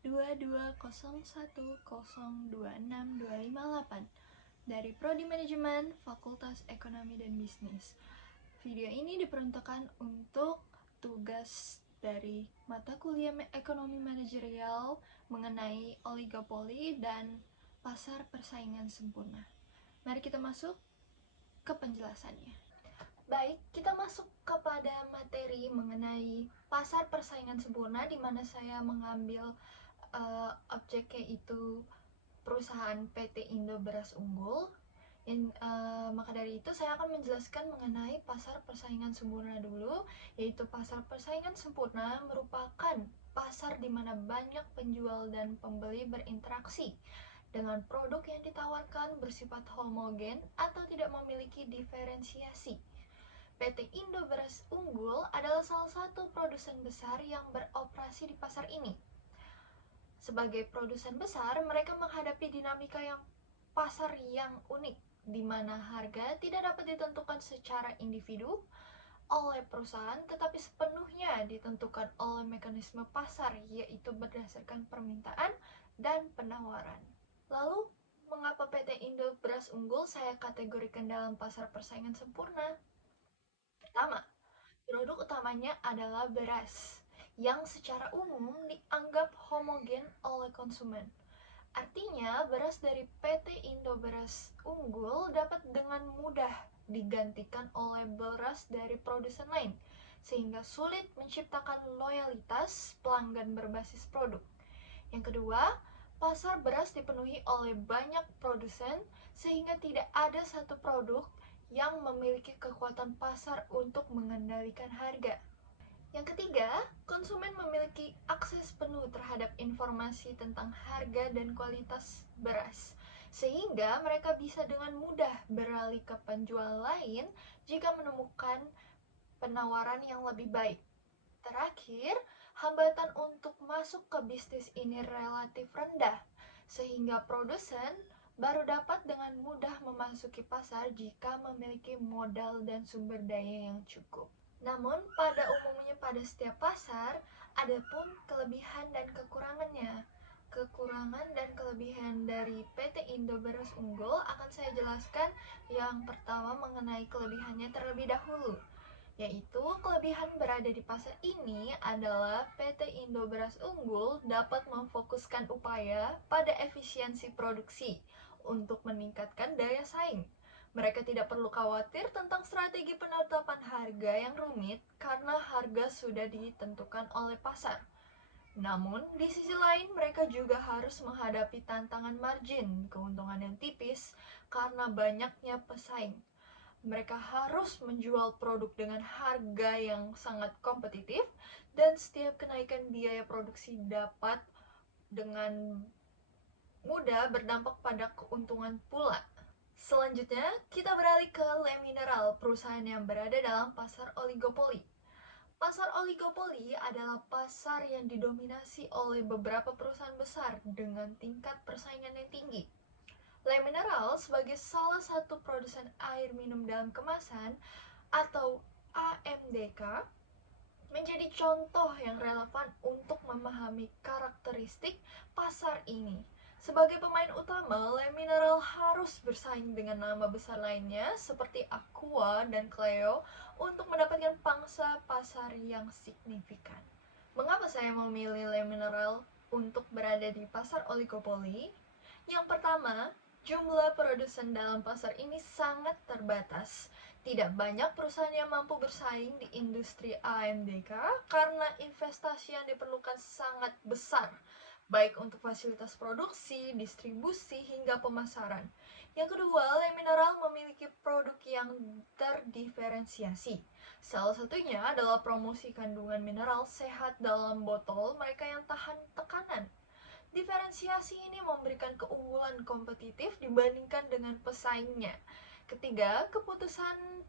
2201026258 dari Prodi Manajemen Fakultas Ekonomi dan Bisnis. Video ini diperuntukkan untuk tugas dari mata kuliah ekonomi manajerial mengenai oligopoli dan pasar persaingan sempurna. Mari kita masuk ke penjelasannya. Baik, kita masuk kepada materi mengenai pasar persaingan sempurna, di mana saya mengambil objeknya itu perusahaan PT Indo Beras Unggul. Maka dari itu saya akan menjelaskan mengenai pasar persaingan sempurna dulu, yaitu pasar persaingan sempurna merupakan pasar di mana banyak penjual dan pembeli berinteraksi dengan produk yang ditawarkan bersifat homogen atau tidak memiliki diferensiasi. PT Indo Beras Unggul adalah salah satu produsen besar yang beroperasi di pasar ini. Sebagai produsen besar, mereka menghadapi dinamika pasar yang unik, di mana harga tidak dapat ditentukan secara individu oleh perusahaan, tetapi sepenuhnya ditentukan oleh mekanisme pasar, yaitu berdasarkan permintaan dan penawaran. Lalu, mengapa PT Indo Beras Unggul saya kategorikan dalam pasar persaingan sempurna? Pertama, produk utamanya adalah beras, yang secara umum dianggap homogen oleh konsumen. Artinya, beras dari PT Indo Beras Unggul dapat dengan mudah digantikan oleh beras dari produsen lain, sehingga sulit menciptakan loyalitas pelanggan berbasis produk. Yang kedua, pasar beras dipenuhi oleh banyak produsen, sehingga tidak ada satu produk yang memiliki kekuatan pasar untuk mengendalikan harga. Yang ketiga, konsumen memiliki akses penuh terhadap informasi tentang harga dan kualitas beras, sehingga mereka bisa dengan mudah beralih ke penjual lain jika menemukan penawaran yang lebih baik. Terakhir, hambatan untuk masuk ke bisnis ini relatif rendah, sehingga produsen baru dapat dengan mudah memasuki pasar jika memiliki modal dan sumber daya yang cukup. Namun, pada umumnya pada setiap pasar, ada pun kelebihan dan kekurangannya. Kekurangan dan kelebihan dari PT Indo Beras Unggul akan saya jelaskan. Yang pertama mengenai kelebihannya terlebih dahulu, yaitu kelebihan berada di pasar ini adalah PT Indo Beras Unggul dapat memfokuskan upaya pada efisiensi produksi untuk meningkatkan daya saing. Mereka tidak perlu khawatir tentang strategi penetapan harga yang rumit karena harga sudah ditentukan oleh pasar. Namun, di sisi lain mereka juga harus menghadapi tantangan margin, keuntungan yang tipis karena banyaknya pesaing. Mereka harus menjual produk dengan harga yang sangat kompetitif, dan setiap kenaikan biaya produksi dapat dengan mudah berdampak pada keuntungan pula. Selanjutnya, kita beralih ke Le Mineral, perusahaan yang berada dalam pasar oligopoli. Pasar oligopoli adalah pasar yang didominasi oleh beberapa perusahaan besar dengan tingkat persaingan yang tinggi. Le Mineral sebagai salah satu produsen air minum dalam kemasan atau AMDK menjadi contoh yang relevan untuk memahami karakteristik pasar ini. Sebagai pemain utama, Le Mineral harus bersaing dengan nama besar lainnya seperti Aqua dan Cleo untuk mendapatkan pangsa pasar yang signifikan. Mengapa saya memilih Le Mineral untuk berada di pasar oligopoli? Yang pertama, jumlah produsen dalam pasar ini sangat terbatas. Tidak banyak perusahaan yang mampu bersaing di industri AMDK karena investasi yang diperlukan sangat besar, baik untuk fasilitas produksi, distribusi, hingga pemasaran. Yang kedua, Le Mineral memiliki produk yang terdiferensiasi. Salah satunya adalah promosi kandungan mineral sehat dalam botol mereka yang tahan tekanan. Diferensiasi ini memberikan keunggulan kompetitif dibandingkan dengan pesaingnya. Ketiga, keputusan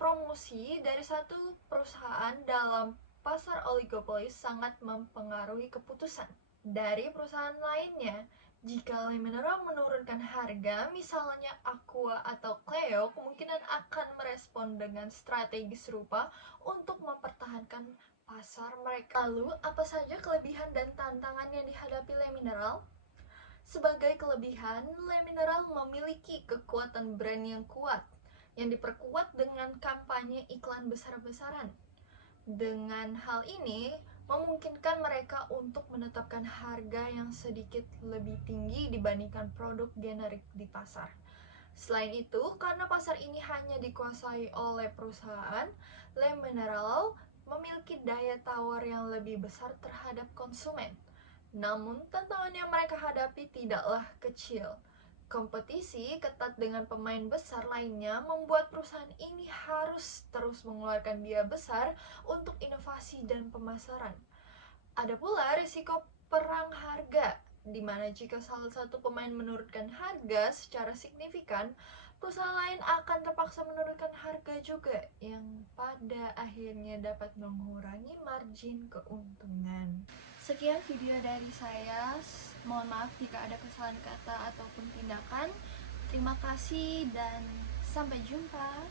promosi dari satu perusahaan dalam pasar oligopoli sangat mempengaruhi keputusan dari perusahaan lainnya. Jika Le Mineral menurunkan harga, misalnya Aqua atau Cleo, kemungkinan akan merespon dengan strategi serupa untuk mempertahankan pasar mereka. Lalu, apa saja kelebihan dan tantangan yang dihadapi Le Mineral? Sebagai kelebihan, Le Mineral memiliki kekuatan brand yang kuat, yang diperkuat dengan kampanye iklan besar-besaran. Dengan hal ini, memungkinkan mereka untuk menetapkan harga yang sedikit lebih tinggi dibandingkan produk generik di pasar. Selain itu, karena pasar ini hanya dikuasai oleh perusahaan, Le Mineral memiliki daya tawar yang lebih besar terhadap konsumen. Namun, tantangan yang mereka hadapi tidaklah kecil. Kompetisi ketat dengan pemain besar lainnya membuat perusahaan ini harus terus mengeluarkan biaya besar untuk inovasi dan pemasaran. Ada pula risiko perang harga, di mana jika salah satu pemain menurunkan harga secara signifikan, perusahaan lain akan terpaksa menurunkan harga juga, yang pada akhirnya dapat mengurangi margin keuntungan. Sekian video dari saya. Mohon maaf jika ada kesalahan kata ataupun tindakan. Terima kasih dan sampai jumpa.